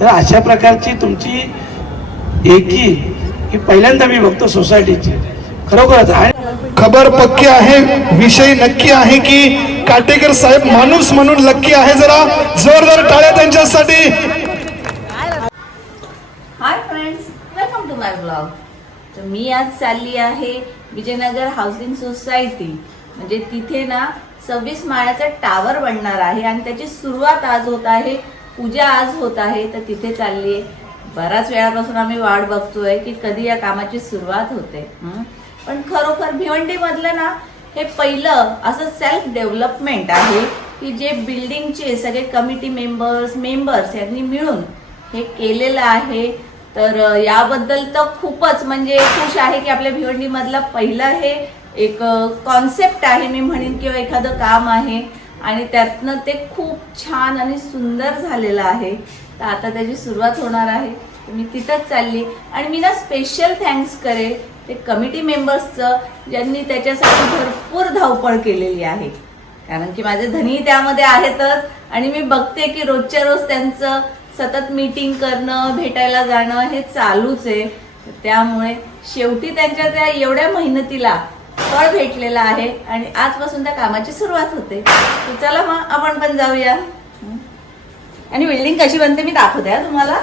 तर अशा प्रकारची तुमची एकी ही पहिल्यांदा मी बघतो सोसायटीची. खरोखरच खबर पक्की आहे, विषय नक्की आहे की काटेकर साहेब माणूस म्हणून लक्की आहे. जरा जोरदार टाळ्या त्यांच्यासाठी. Hi friends, welcome to my blog. तर मी आज चालली आहे विजयनगर हाऊसिंग सोसायटी, म्हणजे तिथे ना 26 माळ्याचा टावर बनणार आहे आणि त्याची सुरुवात आज होत आहे, पूजा आज होत आहे. तर तिथे चालली आहे. बराच वेळापासून आम्ही वाट बघतोय की कधी या कामाची सुरुवात होते. पण खरोखर भिवंडीमधलं ना हे पहिलं असं सेल्फ डेव्हलपमेंट आहे की जे बिल्डिंगचे सगळे कमिटी मेंबर्स यांनी मिळून हे केलेलं आहे. तर याबद्दल तर खूपच म्हणजे खुश आहे की आपल्या भिवंडीमधला पहिला हे एक कॉन्सेप्ट आहे मी म्हणेन, किंवा एखादं काम आहे आणि त्यातनं ते खूप छान आणि सुंदर झालेलं आहे. तर आता त्याची सुरुवात होणार आहे. मी तिथंच चालली आणि मी ना स्पेशल थँक्स करेन ते कमिटी मेंबर्सचं, ज्यांनी त्याच्यासाठी भरपूर धावपळ केलेली आहे. कारण की माझे धनी त्यामध्ये आहेतच आणि मी बघते की रोजच्या रोज त्यांचं सतत मीटिंग करणं, भेटायला जाणं हे चालूच आहे. त्यामुळे शेवटी त्यांच्या त्या एवढ्या मेहनतीला फळ भेटलेलं आहे आणि आजपासून त्या कामाची सुरुवात होते. तर चला मग आपण पण जाऊया आणि बिल्डिंग कशी बनते मी दाखवते तुम्हाला.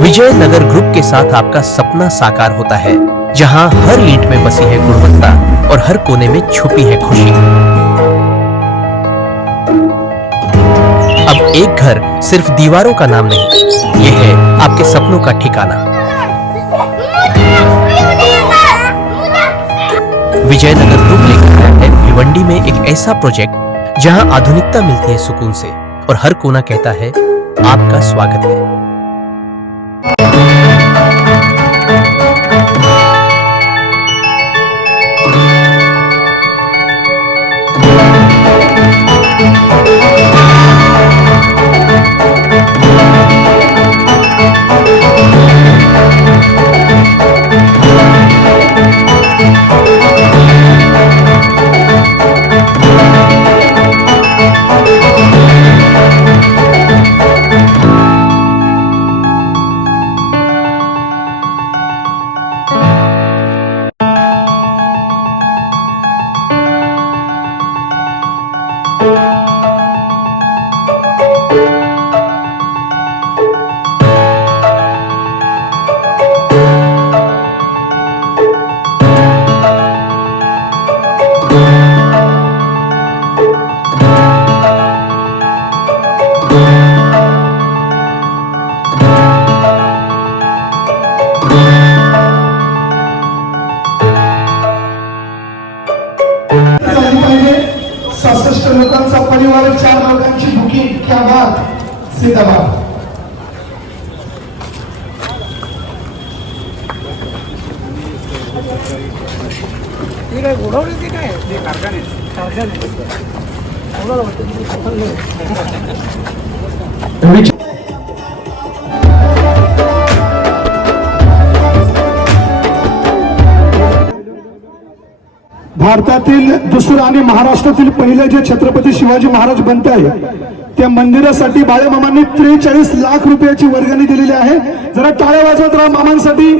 विजयनगर ग्रुप के साथ आपका सपना साकार होता है, जहां हर ईंट में बसी है गुणवत्ता और हर कोने में छुपी है खुशी. अब एक घर सिर्फ दीवारों का नाम नहीं, ये है आपके सपनों का ठिकाना. विजयनगर ग्रुप लेकर आया है भिवंडी में एक ऐसा प्रोजेक्ट जहां आधुनिकता मिलती है सुकून से और हर कोना कहता है आपका स्वागत है. लोकांचा परिवार, 4 लोकांची बुकिंग. क्या बात, सीताबाद. भारतातील दुसरं आणि महाराष्ट्रातील पहिलं जे छत्रपती शिवाजी महाराज बनत आहे त्या मंदिरासाठी बाळेमामांनी 43 लाख रुपयाची वर्गणी दिलेली आहे. जरा टाळ्या वाजवत राहा मामांसाठी.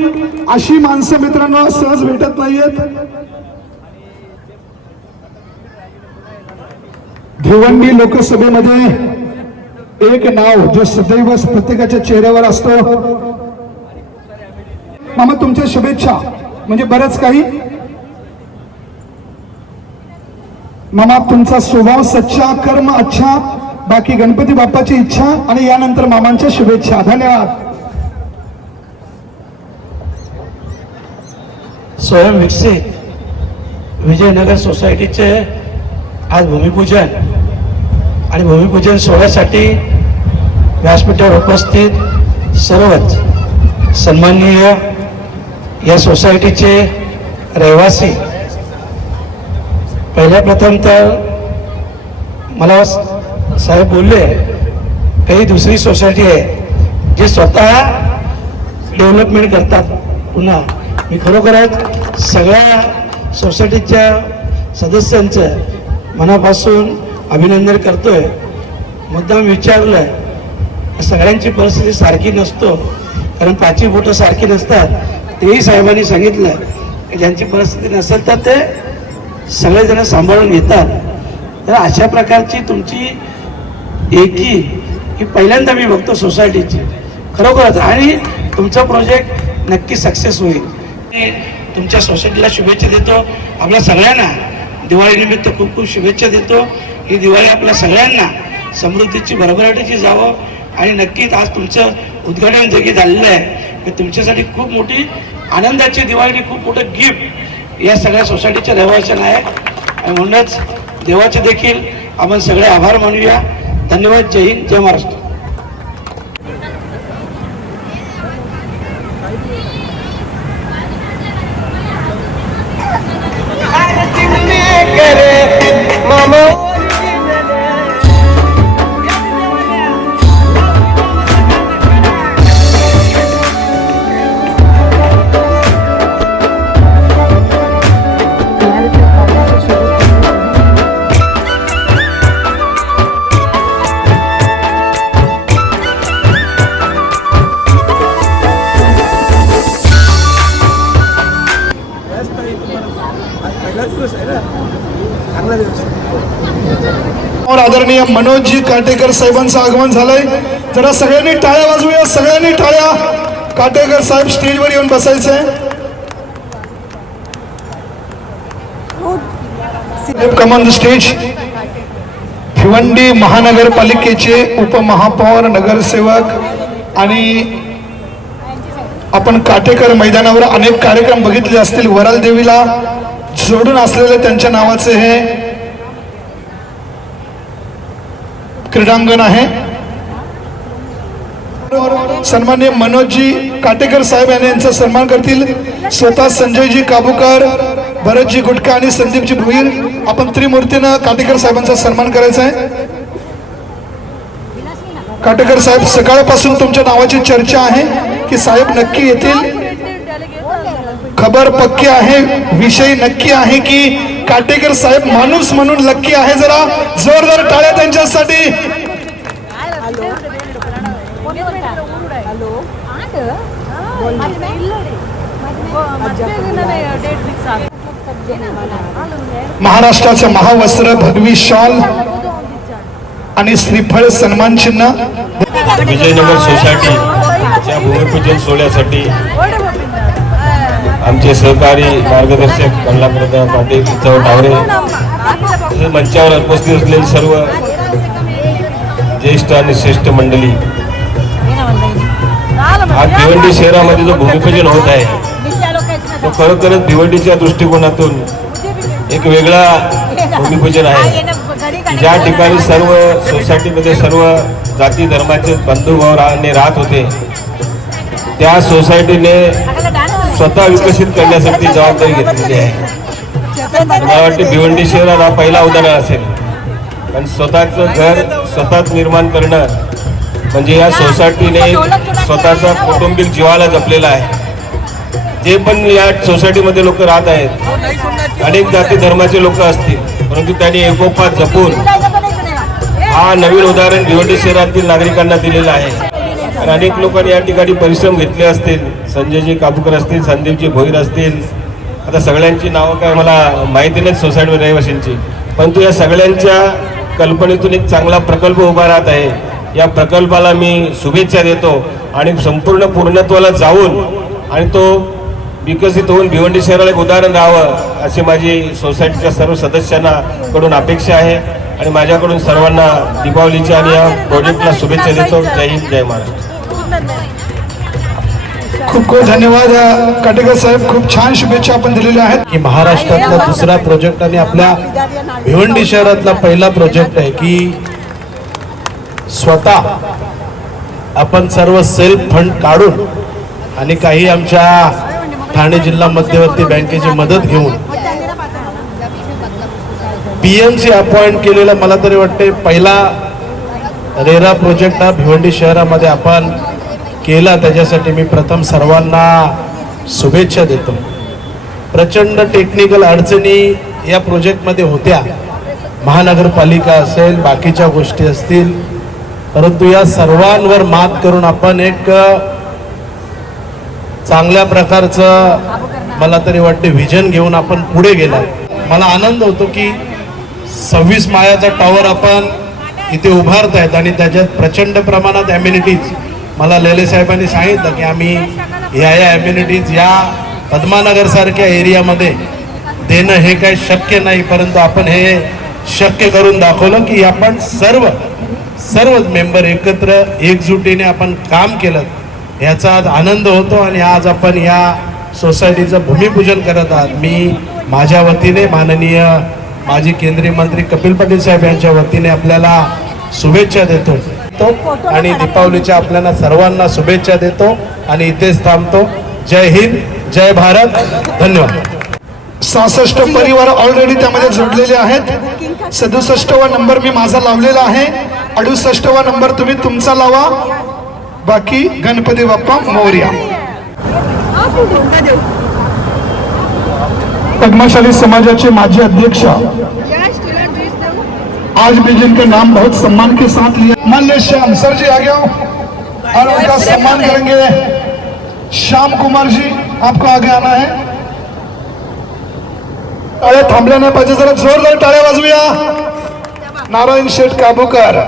अशी माणसं मित्रांनो सहज भेटत नाहीयेत. भिवंडी लोकसभेमध्ये एक नाव जे सदैव प्रत्येकाच्या चेहऱ्यावर असतो. मामा तुमच्या शुभेच्छा, म्हणजे बरंच काही. मामा तुमचा स्वभाव सच्चा, कर्म अच्छा, बाकी गणपती बाप्पाची इच्छा आणि यानंतर मामांच्या शुभेच्छा. धन्यवाद. स्वयंविकसित विजयनगर सोसायटीचे आज भूमिपूजन आणि भूमिपूजन सोहळ्यासाठी व्यासपीठावर उपस्थित सर्वच सन्माननीय या सोसायटीचे रहिवासी. पहिल्या प्रथम तर मला साहेब बोलले काही दुसरी सोसायटी आहे जे स्वतः डेव्हलपमेंट करतात, पुन्हा मी खरोखरच सगळ्या सोसायटीच्या सदस्यांचं मनापासून अभिनंदन करतोय. मुद्दाम विचारलं, सगळ्यांची परिस्थिती सारखी नसतो, कारण पाचवी बोटं सारखी नसतात. तेही साहेबांनी सांगितलं की ज्यांची परिस्थिती नसेल तर ते सगळेजण सांभाळून घेतात. तर अशा प्रकारची तुमची एकी ही पहिल्यांदा मी बघतो सोसायटीची खरोखरच. आणि तुमचा प्रोजेक्ट नक्की सक्सेस होईल. तुमच्या सोसायटीला शुभेच्छा देतो. आपल्या सगळ्यांना दिवाळीनिमित्त खूप खूप शुभेच्छा देतो. ही दिवाळी आपल्या सगळ्यांना समृद्धीची भरभराटीची जावं. आणि नक्कीच आज तुमचं उद्घाटन जे की झालेलं आहे हे तुमच्यासाठी खूप मोठी आनंदाची दिवाळी आणि खूप मोठं गिफ्ट या सगळ्या सोसायटीच्या रहिवाशांना आहे. आणि म्हणूनच देवाचे देखील आपण सगळे आभार मानूया. धन्यवाद. जय हिंद, जय महाराष्ट्र. और आदरणीय मनोजजी काटेकर साहेबांचं आगमन झालंय. जरा सगळ्यांनी टाळ्या वाजवूया. सगळ्यांनी टाळ्या. काटेकर साहेब स्टेजवर येऊन बसायचंय. Come on the stage. Bhiwandi महानगरपालिकेचे उपमहापौर, नगरसेवक आणि आपण काटेकर मैदानावर अनेक कार्यक्रम बघितले असतील. वराल देवीला जोडून असलेले त्यांच्या नावाचे हे क्रीडांगण आहे. सन्माननीय मनोजजी काटेकर साहेब यांचा सन्मान करतील. स्वतः संजयजी काबूकर, भरतजी गुटका आणि संदीपजी भुईर. आपण त्रिमूर्तीनं काटेकर साहेबांचा सन्मान करायचा आहे. काटेकर साहेब, सकाळपासून तुमच्या नावाची चर्चा आहे की साहेब नक्की येतील. खबर पक्की आहे, विषय नक्की आहे की काटेकर साहेब माणूस म्हणून लक्की आहे. जरा जोरदार टाळ्या त्यांच्यासाठी. महाराष्ट्राचं महावस्त्र, भगवी शॉल आणि श्रीफळ सन्मान चिन्ह. विजयनगर सोसायटीच्या भूमिपूजन सोहळ्यासाठी आमचे सहकारी मार्गदर्शक कमलाप्रदा पाटील, टावरे, मंचावर उपस्थित असलेली सर्व ज्येष्ठ आणि श्रेष्ठ मंडळी, आज भिवंडी शहरामध्ये जो भूमिपूजन होत आहे तो खरोखरच भिवंडीच्या दृष्टिकोनातून एक वेगळा भूमिपूजन आहे. ज्या ठिकाणी सर्व सोसायटीमध्ये सर्व जाती धर्माचे बंधुभाव राहत होते, त्या सोसायटीने स्वतः विकसित करण्यासाठी जबाबदारी घेतलेली आहे. मला वाटते भिवंडी शहरात हा पहिला उदाहरण असेल. कारण स्वतःचं घर स्वतःच निर्माण करणं म्हणजे या सोसायटीने स्वतःचा कौटुंबिक जीवाला जपलेला आहे. जे पण या सोसायटीमध्ये लोक राहत आहेत, अनेक जाती धर्माचे लोक असतील, परंतु त्यांनी एकोपा जपून हा नवीन उदाहरण भिवंडी शहरातील नागरिकांना दिलेलं आहे. आणि अनेक लोकांनी या ठिकाणी परिश्रम घेतले असतील. संजयजी काबूकर असतील, संदीपजी भोईर असतील. आता सगळ्यांची नावं काय मला माहिती नाहीत सोसायटी रहिवाशांची, परंतु या सगळ्यांच्या कल्पनेतून एक चांगला प्रकल्प उभा राहत आहे. या प्रकल्पाला मी शुभेच्छा देतो आणि संपूर्ण पूर्णत्वाला जाऊन आणि तो विकसित होऊन भिवंडी शहराला एक उदाहरण राहावं अशी माझी सोसायटीच्या सर्व सदस्यांना कडून अपेक्षा आहे. आणि माझ्याकडून सर्वांना दीपावलीच्या आणि या प्रोजेक्टला शुभेच्छा देतो. जय हिंद, जय महाराष्ट्र. खूप खूप धन्यवाद काटेकर साहेब. खूप छान शुभेच्छा आपण दिलेल्या आहेत. की महाराष्ट्रातला दुसरा प्रोजेक्ट आणि आपल्या भिवंडी शहरातला पहिला प्रोजेक्ट आहे की स्वतः आपण सर्व सेल्फ फंड काढून आणि काही आमच्या ठाणे जिल्हा मध्यवर्ती बँकेची मदत घेऊन PMC अपॉइंट केलेला मला तरी वाटते पहिला रेरा प्रोजेक्ट हा भिवंडी शहरामध्ये आपण केला. त्याच्यासाठी मी प्रथम सर्वांना शुभेच्छा देतो. प्रचंड टेक्निकल अडचणी या प्रोजेक्टमध्ये होत्या, महानगरपालिका असेल, बाकीच्या गोष्टी असतील, परंतु या सर्वांवर मात करून आपण एक चांगल्या प्रकारचं मला तरी वाटते व्हिजन घेऊन आपण पुढे गेला. मला आनंद होतो की 26 माळ्याचा टॉवर आपण इथे उभारत आहेत आणि त्याच्यात प्रचंड प्रमाणात ॲम्युनिटीज. मला लेले साहेबांनी सांगितलं की आम्ही या ॲम्युनिटीज या पद्मानगरसारख्या एरियामध्ये देणं हे काही शक्य नाही, परंतु आपण हे शक्य करून दाखवलं की आपण सर्व मेंबर एकत्र एकजुटीने आपण काम केलं, याचा आज आनंद होतो. आणि आज आपण या सोसायटीचं भूमिपूजन करत आहात. मी माझ्या वतीने माननीय माजी केंद्रीय मंत्री कपिल पाटील साहेब यांच्या वतीने आपल्याला शुभेच्छा देतो आणि दीपावलीच्या आपल्याला सर्वांना शुभेच्छा देतो आणि इथेच थांबतो. जय हिंद, जय भारत, धन्यवाद. 66 परिवार ऑलरेडी त्यामध्ये जोडलेले आहेत. 67वा नंबर मी माझा लावलेला आहे. 68वा नंबर तुम्ही तुमचा लावा. बाकी गणपती बाप्पा मोरया. पद्मशाली समाजाचे माजी अध्यक्ष, आज भी जिनके नाम बहुत सम्मान के साथ लिया, मान्य श्याम सर जी आगे आओ और उनका सम्मान करेंगे. श्याम कुमार जी आपको आगे आना है. टाळ्या थांबल्या नाही पाहिजे, जरा जोरदार टाळ्या वाजवूया. नारायण शेठ काबूकर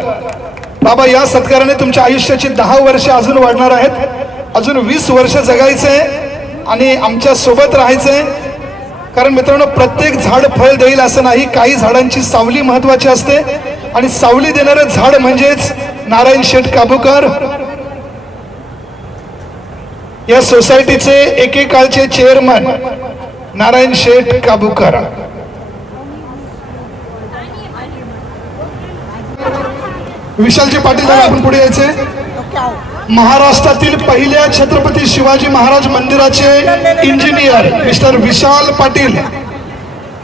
बाबा, या सत्काराने तुमच्या आयुष्याची 10 वर्ष अजून वाढणार आहेत. अजून 20 वर्ष जगायचे आणि आमच्या सोबत राहायचे. कारण मित्रांनो, प्रत्येक झाड फळ देईल असं नाही, काही झाडांची सावली महत्वाची असते आणि सावली देणारं झाड म्हणजेच नारायण शेठ काबूकर. या सोसायटीचे एकेकाळचे चेअरमन नारायण शेठ काबूकर. विशालजी पाटील आपण पुढे यायचे. महाराष्ट्रातील पहिल्या छत्रपती शिवाजी महाराज मंदिराचे इंजिनियर मिस्टर विशाल पाटील.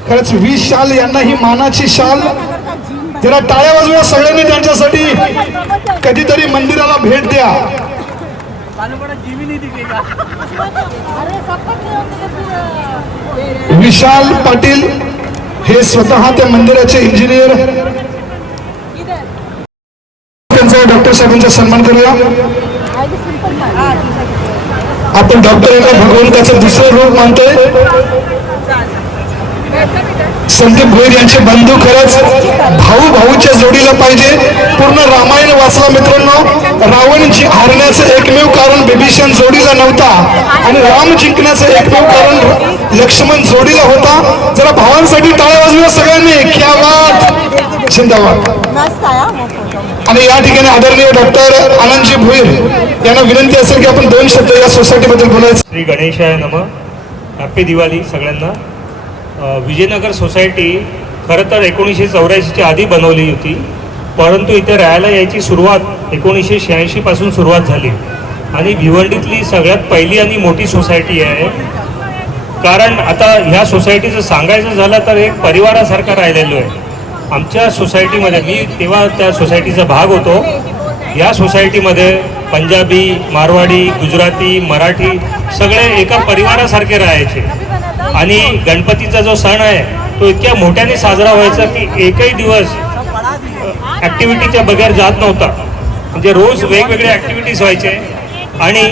खरंच विशाल यांना ही मानाची शाल. जरा टाळ्या वाजवा सगळ्यांनी त्यांच्यासाठी. कधीतरी मंदिराला भेट द्या. विशाल पाटील हे स्वतः त्या मंदिराचे इंजिनियर. त्यांचा डॉक्टर साहेबांचा सन्मान करूया. आपण डॉक्टर यांना भगवंताचं दुसरं रूप मानतोय. संदीप भोईर यांचे बंधू खरंच भाऊ भाऊच्या जोडीला पाहिजे. पूर्ण रामायण वाचला मित्रांनो. रावण हारण्याचं एकमेव कारण बिभीषण जोडीला नव्हता आणि राम जिंकण्याचं एकमेव कारण लक्ष्मण जोडीला होता. जरा भावांसाठी टाळ्या वाजवूया सगळ्यांनी. क्या बात, जिंदाबाद. आणि या ठिकाणी आदरणीय डॉक्टर आनंदजी भोईर यांना विनंती असेल की आपण 2 शब्द या सोसायटीबद्दल बोलायचं. श्री गणेशाय नमः. हॅपी दिवाळी सगळ्यांना. विजयनगर सोसायटी खरं तर 1984च्या आधी बनवली होती, परंतु इथे राहायला यायची सुरुवात 1986 पासून सुरुवात झाली आणि भिवंडीतली सगळ्यात पहिली आणि मोठी सोसायटी आहे. कारण आता ह्या सोसायटीचं सांगायचं झालं तर एक परिवारासारखा राहिलेलो आहे. आमच्या सोसायटीमध्ये, मी तेव्हा त्या सोसायटीचा भाग होतो, या सोसायटीमध्ये पंजाबी, मारवाडी, गुजराती, मराठी सगळे एका परिवारासारखे राहायचे. आणि गणपतीचा जो सण आहे तो इतक्या मोठ्याने साजरा व्हायचा की एकही दिवस ॲक्टिव्हिटीच्या बगैर जात नव्हता. म्हणजे रोज वेगवेगळे ॲक्टिव्हिटीज व्हायचे. आणि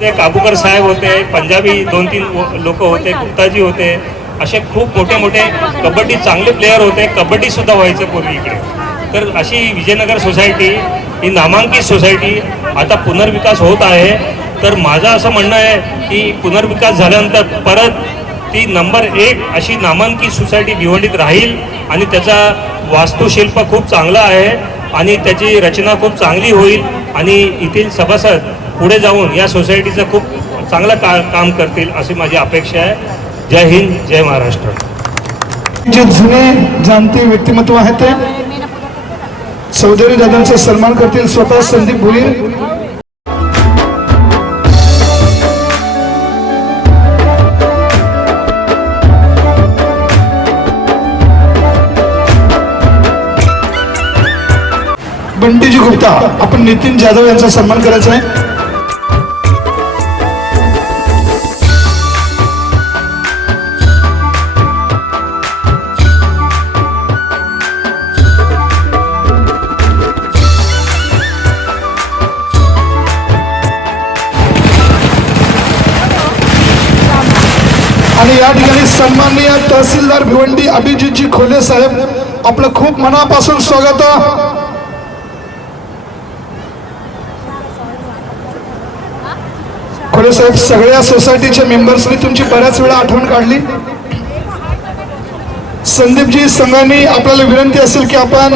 ते काबूकर साहेब होते, पंजाबी 2-3 लोक होते, गुप्ताजी होते, असे खूप मोठे मोठे कबड्डी चांगले प्लेयर होते. कबड्डीसुद्धा व्हायचं पूर्वी इकडे. तर अशी विजयनगर सोसायटी ही नामांकित सोसायटी आता पुनर्विकास होत आहे. तर माझं असं म्हणणं आहे की पुनर्विकास झाल्यानंतर परत ती नंबर 1 अशी नामांकित सोसायटी भिवंडीत राहील आणि त्याचा वास्तुशिल्प खूप चांगला आहे आणि त्याची रचना खूप चांगली होईल आणि येथील सभासद पुढे जाऊन या सोसायटीचं खूप चांगलं काम करतील अशी माझी अपेक्षा आहे. जय हिंद, जय महाराष्ट्र. जे जुने जाणते व्यक्तिमत्व आहेत ते चौधरी दादांचा सन्मान करतील स्वतः संदीप भोईर. बंटीजी गुप्ता, आपण नितीन जाधव यांचा सन्मान करायचा आहे. आणि या ठिकाणी सन्माननीय तहसीलदार भिवंडी अभिजितजी खोले साहेब आपलं खूप मनापासून स्वागत. खोले साहेब, सगळ्या सोसायटीच्या मेंबर्सनी तुमची बऱ्याच वेळा आठवण काढली. संदीपजी संघांनी आपल्याला विनंती असेल की आपण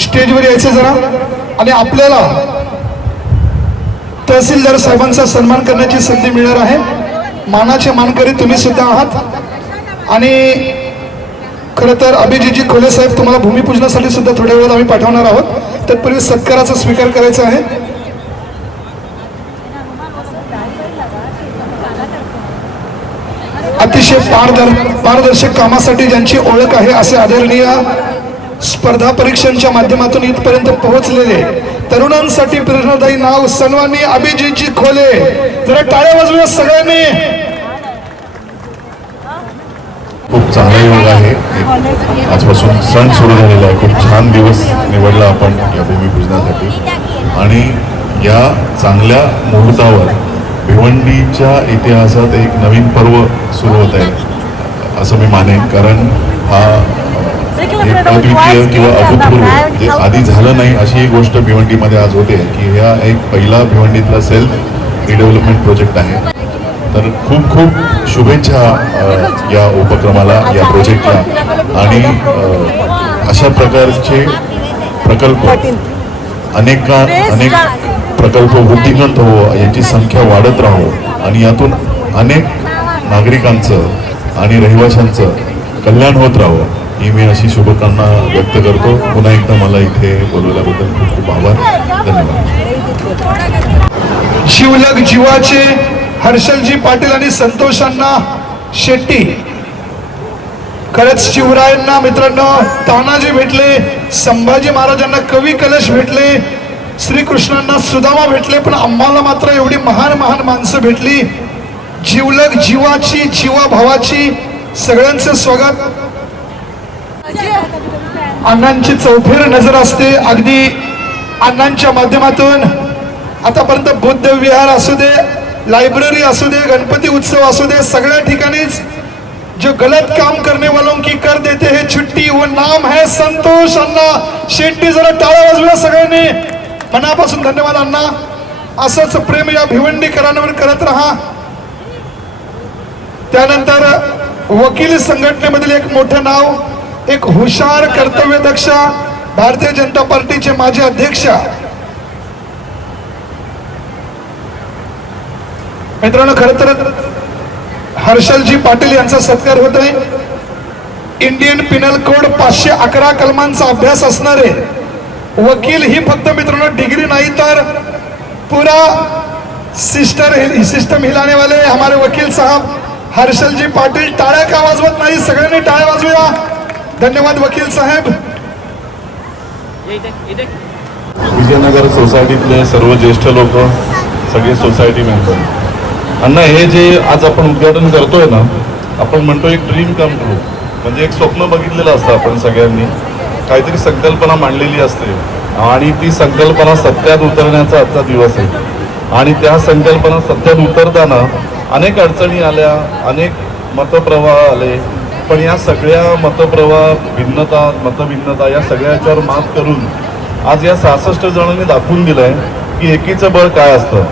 स्टेजवर यायचं जरा आणि आपल्याला तहसीलदार साहेबांचा सन्मान करण्याची संधी मिळणार आहे. मानाचे मानकरी तुम्ही सुद्धा आहात आणि खरं तर अभिजितजी खोले साहेब तुम्हाला भूमिपूजनासाठी सुद्धा थोड्या वेळात आम्ही पाठवणार आहोत. तत्पूर्वी सत्काराचा स्वीकार करायचा आहे. अतिशय पारदर्शक कामासाठी ज्यांची ओळख आहे असे आदरणीय स्पर्धा परीक्षांच्या माध्यमातून इथपर्यंत पोहोचलेले तरुणांसाठी प्रेरणादायी नाव सन्माननीय अभिजितजी खोले. जरा टाळ्या वाजवूया सगळ्यांनी. खूप चांगला योग आहे. आजपासून सण सुरू झालेला आहे. खूप छान दिवस निवडला आपण या भूमिपूजनासाठी आणि या चांगल्या मुहूर्तावर भिवंडीच्या इतिहासात एक नवीन पर्व सुरू होत आहे असं मी मानेन. कारण हा एक अद्वितीय किंवा अभूतपूर्व जे आधी झालं नाही अशी एक गोष्ट भिवंडीमध्ये आज होते की ह्या एक पहिला भिवंडीतला सेल्फ रिडेव्हलपमेंट प्रोजेक्ट आहे. तर खूप खूप शुभेच्छा या उपक्रमाला, या प्रोजेक्टला. आणि अशा प्रकारचे प्रकल्प अनेक प्रकल्प वृद्धिंगत हो, यांची संख्या वाढत राहो आणि यातून अनेक नागरिकांचं आणि रहिवाशांचं कल्याण होत राहो ही मी अशी शुभकामना व्यक्त करतो. पुन्हा एकदा मला इथे बोलवल्याबद्दल खूप खूप आभार. धन्यवाद. शिवलग जीवाचे हर्षलजी पाटील आणि संतोषांना शेट्टी. खरंच शिवरायांना मित्रांनो तानाजी भेटले, संभाजी महाराजांना कवी कलश भेटले, श्रीकृष्णांना सुदामा भेटले, पण आम्हाला मात्र एवढी महान महान माणसं भेटली. जीवलग जीवाची, जीवा भावाची सगळ्यांचं स्वागत. अण्णांची चौफेर नजर असते. अगदी अण्णांच्या माध्यमातून आतापर्यंत बुद्ध विहार असू दे, लाइब्रेरी असू दे, गणपती उत्सव असू दे, सगळ्या ठिकाणीच जो गलत काम करने वालों की कर देते हैं छुट्टी, वो नाम है संतोष अण्णा शेट्टी. जरा टाळ्या वाजवूया सगळ्यांनी. मनापासून धन्यवाद अण्णा. असंच प्रेम या भिवंडीकरांवर करत राहा. त्यानंतर वकील संघटनेमधील एक मोठं नाव, एक हुशार कर्तव्यदक्ष भारतीय जनता पार्टीचे माजी अध्यक्ष मित्रांनो, खरं तर हर्षलजी पाटील यांचा सत्कार होत आहे. इंडियन पिनल कोड 511 कलमांचा अभ्यास असणारे वकील ही फक्त मित्रांनो डिग्री नाही तर पूरा सिस्टम हिलाने वाले हमारे वकील साहब हर्षलजी पाटील. टाळ्या का वाजवत नाही? सगळ्यांनी टाळ्या वाजवूया. धन्यवाद वकील साहेब. विजयनगर सोसायटीतले सर्व ज्येष्ठ लोक, सगळे सोसायटी मेंबर, अण्णा हे जे आज आपण उद्घाटन करतोय ना, आपण म्हणतो एक ड्रीम कम ट्रू. म्हणजे एक स्वप्न बघितलेलं असतं आपण सगळ्यांनी, काहीतरी संकल्पना मांडलेली असते आणि ती संकल्पना सत्यात उतरण्याचा आजचा दिवस आहे. आणि त्या संकल्पना सत्यात उतरताना अनेक अडचणी आल्या, अनेक मतप्रवाह आले, पण या सगळ्या मतभिन्नता या सगळ्याच्यावर मात करून आज या 66 जणांनी दाखवून दिलंय की एकीचं बळ काय असतं.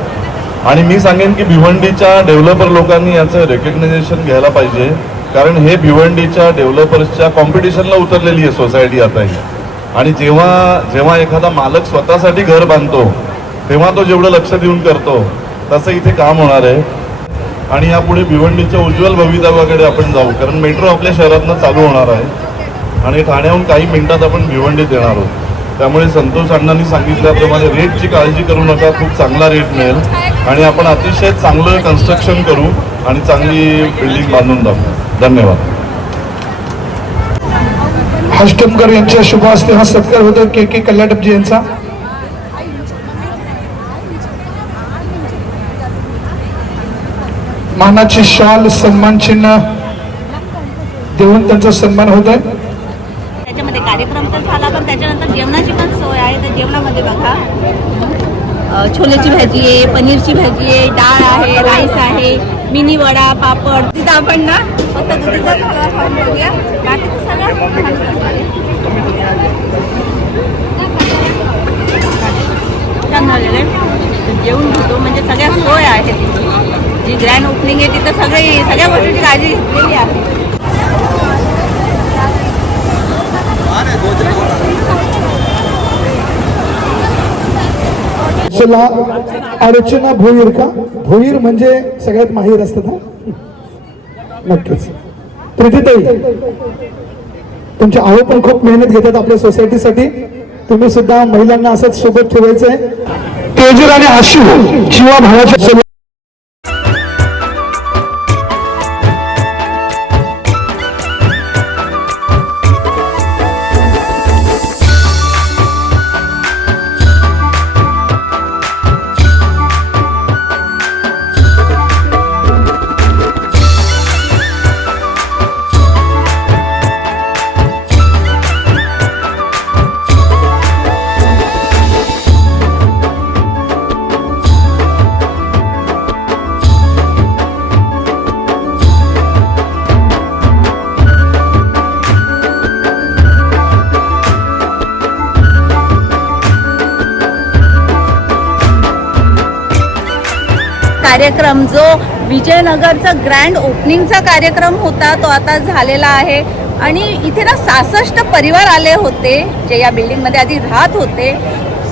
आणि मी सांगेन की भिवंडीच्या डेव्हलपर लोकांनी याचं रेकग्नायझेशन घ्यायला पाहिजे. कारण हे भिवंडीच्या डेव्हलपर्सच्या कॉम्पिटिशनला उतरलेली आहे सोसायटी आता ही. आणि जेव्हा एखादा मालक स्वतःसाठी घर बांधतो तेव्हा तो जेवढं लक्ष देऊन करतो तसं इथे काम होणार आहे. आणि यापुढे भिवंडीच्या उज्ज्वल भवितव्याकडे आपण जाऊ. कारण मेट्रो आपल्या शहरातनं चालू होणार आहे आणि ठाण्याहून काही मिनिटात आपण भिवंडीत येणार आहोत. त्यामुळे संतोष अण्णांनी सांगितल्याप्रमाणे रेटची काळजी करू नका, खूप चांगला रेट मिळेल आणि आपण अतिशय चांगलं कन्स्ट्रक्शन करू आणि चांगली बिल्डिंग बांधून दाखवू. धन्यवाद. हष्टमकर यांच्या शुभ हस्ते हा सत्कार होतो के कल्लाटपजी यांचा. मानाची शाल, सन्मान चिन्ह देऊन त्यांचा सन्मान होत आहे. त्याच्यामध्ये कार्यक्रम तर झाला, पण त्याच्यानंतर जेवणाची पण सोय आहे. तर जेवणामध्ये बघा छोलेची भाजी आहे, पनीरची भाजी आहे, डाळ आहे, राईस आहे, मिनी वडा पापड तिथं आपण ना फक्त दुधीचाच हलवा खाऊन बघूया. बाकीचं सगळं छान झालेलं आहे. जेवून घेतो म्हणजे सगळ्या सोय आहेत. जी ग्रँड ओपनिंग आहे तिथं सगळ्या गोष्टीची काळजी घेतलेली आहे. अर्चना भोईर का? भोईर म्हणजे सगळ्यात माहीर असतात ना. नक्कीच. प्रीतीताई, तुमचे आहो पण खूप मेहनत घेतात आपल्या सोसायटीसाठी. तुम्ही सुद्धा महिलांना असंच सोबत ठेवायचंय. तेजल आणि आशू जीवा भावाच्या कार्यक्रम जो विजयनगरचा ग्रँड ओपनिंगचा कार्यक्रम होता तो आता झालेला आहे. आणि इथे ना 66 परिवार आले होते जे या बिल्डिंगमध्ये आधी राहत होते.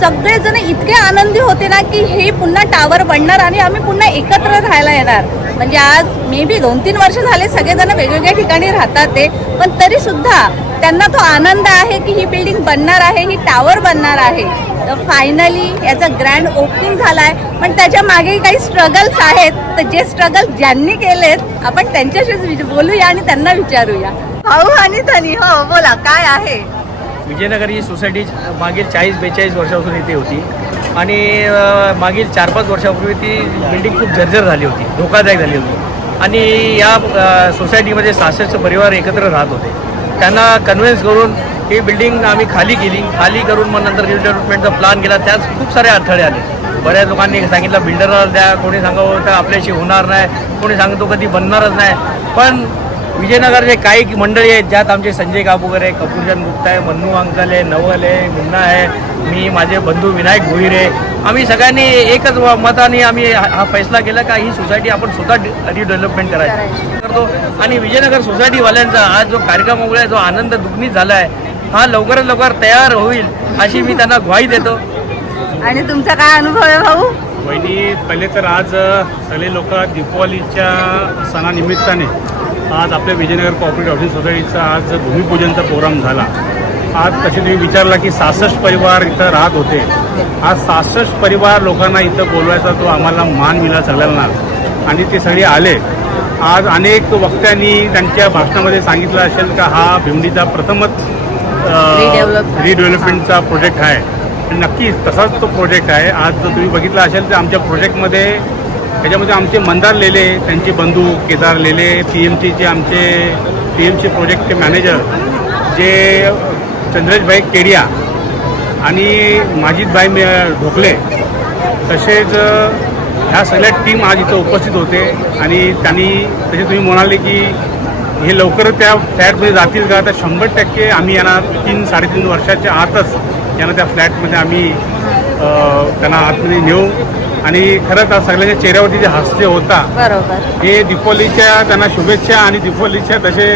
सगळेजण इतके आनंदी होते ना की हे पुन्हा टावर बनणार आणि आम्ही पुन्हा एकत्र राहायला येणार. म्हणजे आज मे बी 2-3 वर्ष झाले सगळेजण वेगवेगळ्या ठिकाणी राहतात ते, पण तरी सुद्धा त्यांना तो आनंद आहे की ही बिल्डिंग बनणार आहे, ही टावर बनणार आहे. तर फायनली याचा ग्रँड ओपनिंग झाला आहे. पण त्याच्या मागेही काही स्ट्रगल्स आहेत. तर जे स्ट्रगल ज्यांनी केलेत आपण त्यांच्याशीच बोलूया आणि त्यांना विचारूया. भाऊ आणि धनी, हो बोला काय आहे? विजयनगर ही सोसायटी मागील 40-42 वर्षापासून इथे होती आणि मागील 4-5 वर्षापूर्वी ती बिल्डिंग खूप जर्जर झाली होती, धोकादायक झाली होती. आणि या सोसायटीमध्ये 66 परिवार एकत्र राहत होते. त्यांना कन्व्हिन्स करून ही बिल्डिंग आम्ही खाली केली. खाली करून मग नंतर रिडेव्हलपमेंटचा प्लॅन केला. त्यात खूप सारे अडथळे आले. बऱ्याच लोकांनी सांगितलं बिल्डरला द्या, कोणी सांगावं तर आपल्याशी होणार नाही, कोणी सांगतो कधी बनणारच नाही. पण विजयनगरचे काही मंडळी आहेत ज्यात आमचे संजय कापूकर आहे, कपूरचंद गुप्ता आहे, मन्नू अंकल आहे, नवल आहे, मुन्ना आहे, मी, माझे बंधू विनायक भोईर आहे. आम्ही सगळ्यांनी एकच मताने आम्ही हा फैसला केला का ही सोसायटी आपण स्वतः रिडेव्हलपमेंट करायची करतो. आणि विजयनगर सोसायटीवाल्यांचा आज जो कार्यक्रमामुळे जो आनंद दुग्नीत झाला आहे हा लवकरात लवकर तयार होईल अशी मी त्यांना ग्वाही देतो. आणि तुमचा काय अनुभव आहे भाऊ? वहिनी, पहिले तर आज सगळे लोक दीपावलीच्या सणानिमित्ताने आज आपल्या विजयनगर कोऑपरेटिव्ह हाऊसिंग सोसायटीचा आज भूमिपूजनचा प्रोग्राम झाला. आज तसे तुम्ही विचारला की 66 परिवार इथं राहत होते. आज 66 परिवार लोकांना इथं बोलवायचा तो आम्हाला मान मिळाला सगळ्यांना आणि ते सगळे आले. आज अनेक वक्त्यांनी त्यांच्या भाषणामध्ये सांगितलं असेल का हा भिवंडीचा प्रथमच रिडेव्हलपमेंटचा प्रोजेक्ट आहे. नक्कीच तसाच तो प्रोजेक्ट आहे. आज जर तुम्ही बघितला असेल तर आमच्या प्रोजेक्टमध्ये त्याच्यामध्ये आमचे मंदार लेले, त्यांचे बंधू केदार लेले, PMCचे आमचे PMC प्रोजेक्टचे मॅनेजर जे चंद्रेशभाई केडिया आणि माजिदभाई ढोकले, तसेच ह्या सगळ्या टीम आज इथं उपस्थित होते. आणि त्यांनी तसे तुम्ही म्हणाले की हे लवकर त्या फ्लॅटमध्ये जातील का, तर 100% आम्ही यांना 3-3.5 वर्षाच्या आतच यांना त्या फ्लॅटमध्ये आम्ही त्यांना आतमध्ये नेऊ. आणि खरंच आज सगळ्यांच्या चेहऱ्यावरती जे हास्य होता बरोबर हे दीपावलीच्या त्यांना शुभेच्छा. आणि दीपावलीच्या तसे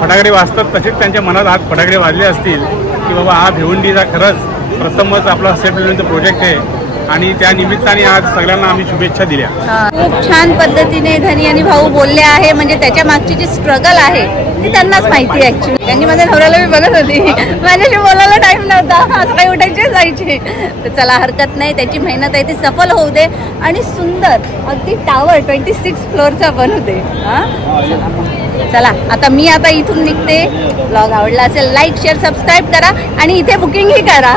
फटाकडे वाजतात तसेच त्यांच्या मनात आज फटाकडे वाजले असतील की बाबा हा भिवंडीचा खरंच प्रथमच आपला सेल्फ डिव्हिजनचा प्रोजेक्ट आहे. आणि त्या निमित्ताने आज सगळ्यांना आम्ही शुभेच्छा दिल्या. खूप छान पद्धतीने धनी आणि भाऊ बोलले आहे. म्हणजे त्याच्या मागची जी स्ट्रगल आहे ती त्यांनाच माहिती आहे. ऍक्च्युली त्यांनी माझ्या नवऱ्याला मी बघत होती, माझ्याशी बोलायला टाइम नव्हता, आज काही उठायचे जायचे. तर चला हरकत नाही, त्याची मेहनत आहे ती सफल होऊ दे आणि सुंदर अगदी टावर 26 फ्लोअरचा बनू दे. चला आता मी इथून निघते. ब्लॉग आवडला असेल लाईक शेअर सबस्क्राईब करा आणि इथे बुकिंगही करा.